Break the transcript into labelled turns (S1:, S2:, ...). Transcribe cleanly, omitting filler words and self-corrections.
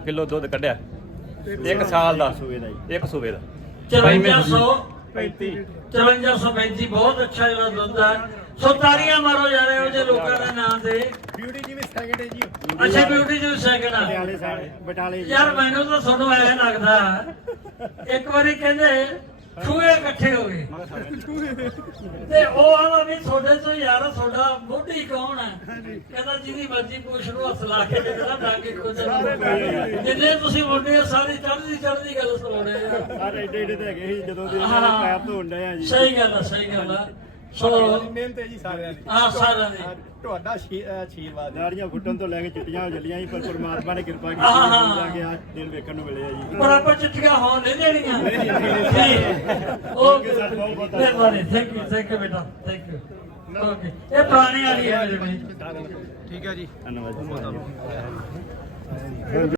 S1: Kilo ਦੁੱਧ ਕੱਢਿਆ 1 ਸਾਲ ਦਾ ਇੱਕ ਸੂਬੇ ਦਾ
S2: 5435 ਬਹੁਤ ਅੱਛਾ ਜਿਹੜਾ ਦੁੱਧ ਹੈ। ਸੋ ਤਾੜੀਆਂ ਮਾਰੋ ਯਾਰ ਇਹੋ ਜਿਹੇ ਲੋਕਾਂ ਦੇ ਨਾਂ ਤੇ।
S3: ਬਿਊਟੀ ਜੀ ਵੀ ਸੈਕਿੰਡ ਹੈ ਜੀ।
S2: ਅੱਛਾ ਬਿਊਟੀ ਜੀ ਸੈਕਿੰਡ ਆ
S3: ਬਟਾਲੇ
S2: ਯਾਰ ਮੈਨੂੰ ਤਾਂ ਤੁਹਾਨੂੰ ਐ ਲੱਗਦਾ ਇੱਕ ਵਾਰੀ ਕਹਿੰਦੇ ਖੂਹੇ ਇਕੱਠੇ ਹੋ ਗਏ ਤੇ ਉਹ ਆਵਾ ਵੀ ਤੁਹਾਡੇ ਤੋਂ ਯਾਰ ਤੁਹਾਡਾ ਮੋਢੀ ਕੌਣ ਹੈ? ਕਹਿੰਦਾ ਜਿਹਦੀ ਮਰਜ਼ੀ ਪੁੱਛ ਲਓ ਹੱਥ ਲਾ ਕੇ ਜਿਹੜਾ ਡਾਂਗੇ ਖੁਦ ਜਿੰਨੇ ਤੁਸੀਂ ਮੁੰਡੇ ਸਾਰੀ ਚੜ੍ਹਦੀ ਗੱਲ ਸੁਣਾਉਣੇ ਆ।
S3: ਸਾਰੇ ਏਡੇ ਏਡੇ ਤੇ ਹੈਗੇ ਸੀ ਜਦੋਂ ਦੇ ਪੈਰ ਧੋਣ ਡਏ ਆ ਜੀ।
S2: ਸਹੀ ਗੱਲ ਆ ਸੋ
S3: ਮਿਹਨਤ ਹੈ ਜੀ ਸਾਰਿਆਂ ਦੀ।
S2: ਸਾਰਿਆਂ ਦੀ
S3: ਤੁਹਾਡਾ ਆਸ਼ੀਰਵਾਦ। ਦਾੜੀਆਂ ਫੁੱਟਣ ਤੋਂ ਲੈ ਕੇ ਚਿੱਟੀਆਂ ਹੋ ਚੱਲੀਆਂ ਜੀ, ਪਰ ਪਰਮਾਤਮਾ ਨੇ ਕਿਰਪਾ ਕੀਤੀ ਜਾ ਕੇ ਆ ਦਿਨ ਵੇਖਣ ਨੂੰ ਮਿਲੇ ਆ ਜੀ।
S2: ਪਰ ਆਪਾਂ ਚਿੱਠੀਆਂ ਹੋਣ ਨਹੀਂ ਦੇਣੀਆਂ। ਓਕੇ ਸਰ ਬਹੁਤ ਬਹੁਤ ਧੰਨਵਾਦ। ਥੈਂਕ ਯੂ ਬੇਟਾ ਥੈਂਕ ਯੂ। ਓਕੇ ਇਹ ਪੁਰਾਣੀ ਵਾਲੀ ਹੈ ਮੇਰੇ ਕੋਲ।
S3: ਠੀਕ ਹੈ ਜੀ
S1: ਧੰਨਵਾਦ।